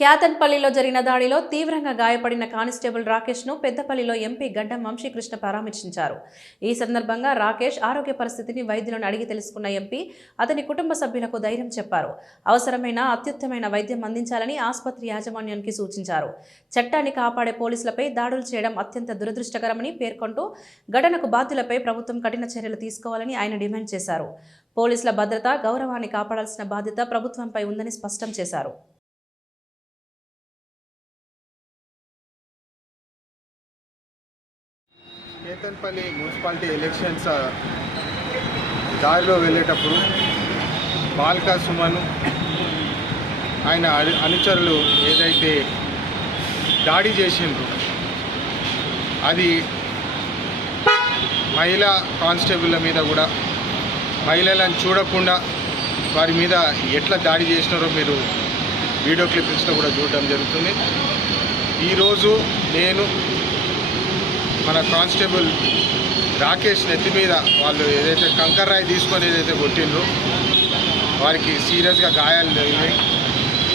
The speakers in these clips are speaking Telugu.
క్యాతన్పల్లిలో జరిగిన దాడిలో తీవ్రంగా గాయపడిన కానిస్టేబుల్ రాకేష్ను పెద్దపల్లిలో ఎంపీ గడ్డం వంశీకృష్ణ పరామర్శించారు. ఈ సందర్భంగా రాకేష్ ఆరోగ్య పరిస్థితిని వైద్యులను అడిగి తెలుసుకున్న ఎంపీ అతని కుటుంబ సభ్యులకు ధైర్యం చెప్పారు. అవసరమైన అత్యుత్తమైన వైద్యం అందించాలని ఆసుపత్రి యాజమాన్యానికి సూచించారు. చట్టాన్ని కాపాడే పోలీసులపై దాడులు చేయడం అత్యంత దురదృష్టకరమని పేర్కొంటూ ఘటనకు బాధ్యులపై ప్రభుత్వం కఠిన చర్యలు తీసుకోవాలని ఆయన డిమాండ్ చేశారు. పోలీసుల భద్రత గౌరవాన్ని కాపాడాల్సిన బాధ్యత ప్రభుత్వంపై ఉందని స్పష్టం చేశారు. కేతన్పల్లి మున్సిపాలిటీ ఎలక్షన్స్ దారిలో వెళ్ళేటప్పుడు బాల్కా సుమన్ ఆయన అను- అనుచరులు ఏదైతే దాడి చేసిండ్రు అది మహిళా కానిస్టేబుల్ల మీద కూడా మహిళలను చూడకుండా వారి మీద ఎట్లా దాడి చేసినారో మీరు వీడియో క్లిప్పింగ్స్లో కూడా చూడడం జరుగుతుంది. ఈరోజు నేను మన కానిస్టేబుల్ రాకేష్ నెత్తి మీద వాళ్ళు ఏదైతే కంకర్ రాయి తీసుకొని ఏదైతే కొట్టిండ్రో వారికి సీరియస్గా గాయాలు జరిగినాయి.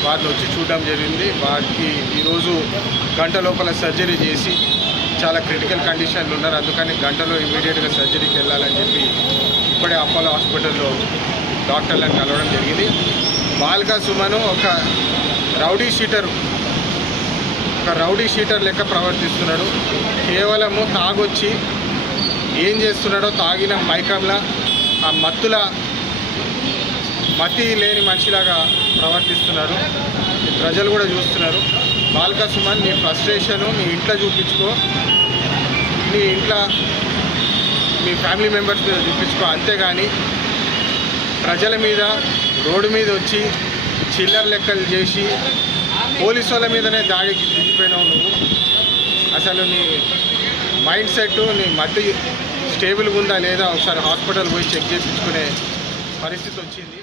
వాళ్ళు వచ్చి చూడడం జరిగింది. వారికి ఈరోజు గంట లోపల సర్జరీ చేసి చాలా క్రిటికల్ కండిషన్లు ఉన్నారు. అందుకని గంటలో ఇమీడియట్గా సర్జరీకి వెళ్ళాలని చెప్పి ఇప్పుడే అపోలో హాస్పిటల్లో డాక్టర్లను కలవడం జరిగింది. బాల్కా సుమను ఒక రౌడీ షీటర్ ఒక రౌడీ షీటర్ లెక్క ప్రవర్తిస్తున్నాడు. కేవలము తాగొచ్చి ఏం చేస్తున్నాడో తాగిన మైకంలా ఆ మత్తుల మతి లేని మనిషిలాగా ప్రవర్తిస్తున్నాడు. ప్రజలు కూడా చూస్తున్నారు. బాల్కా సుమన్ నీ ఫ్రస్ట్రేషను నీ ఇంట్లో చూపించుకో. నీ ఇంట్లో మీ ఫ్యామిలీ మెంబర్స్ మీద చూపించుకో. అంతేగాని ప్రజల మీద రోడ్డు మీద వచ్చి చిల్లర లెక్కలు చేసి పోలీసు వాళ్ళ మీదనే దాడికి దిగిపోయినావు నువ్వు. అసలు నీ మైండ్ సెట్ నీ మట్టి స్టేబుల్గా ఉందా లేదా ఒకసారి హాస్పిటల్ పోయి చెక్ చేయించుకునే పరిస్థితి వచ్చింది.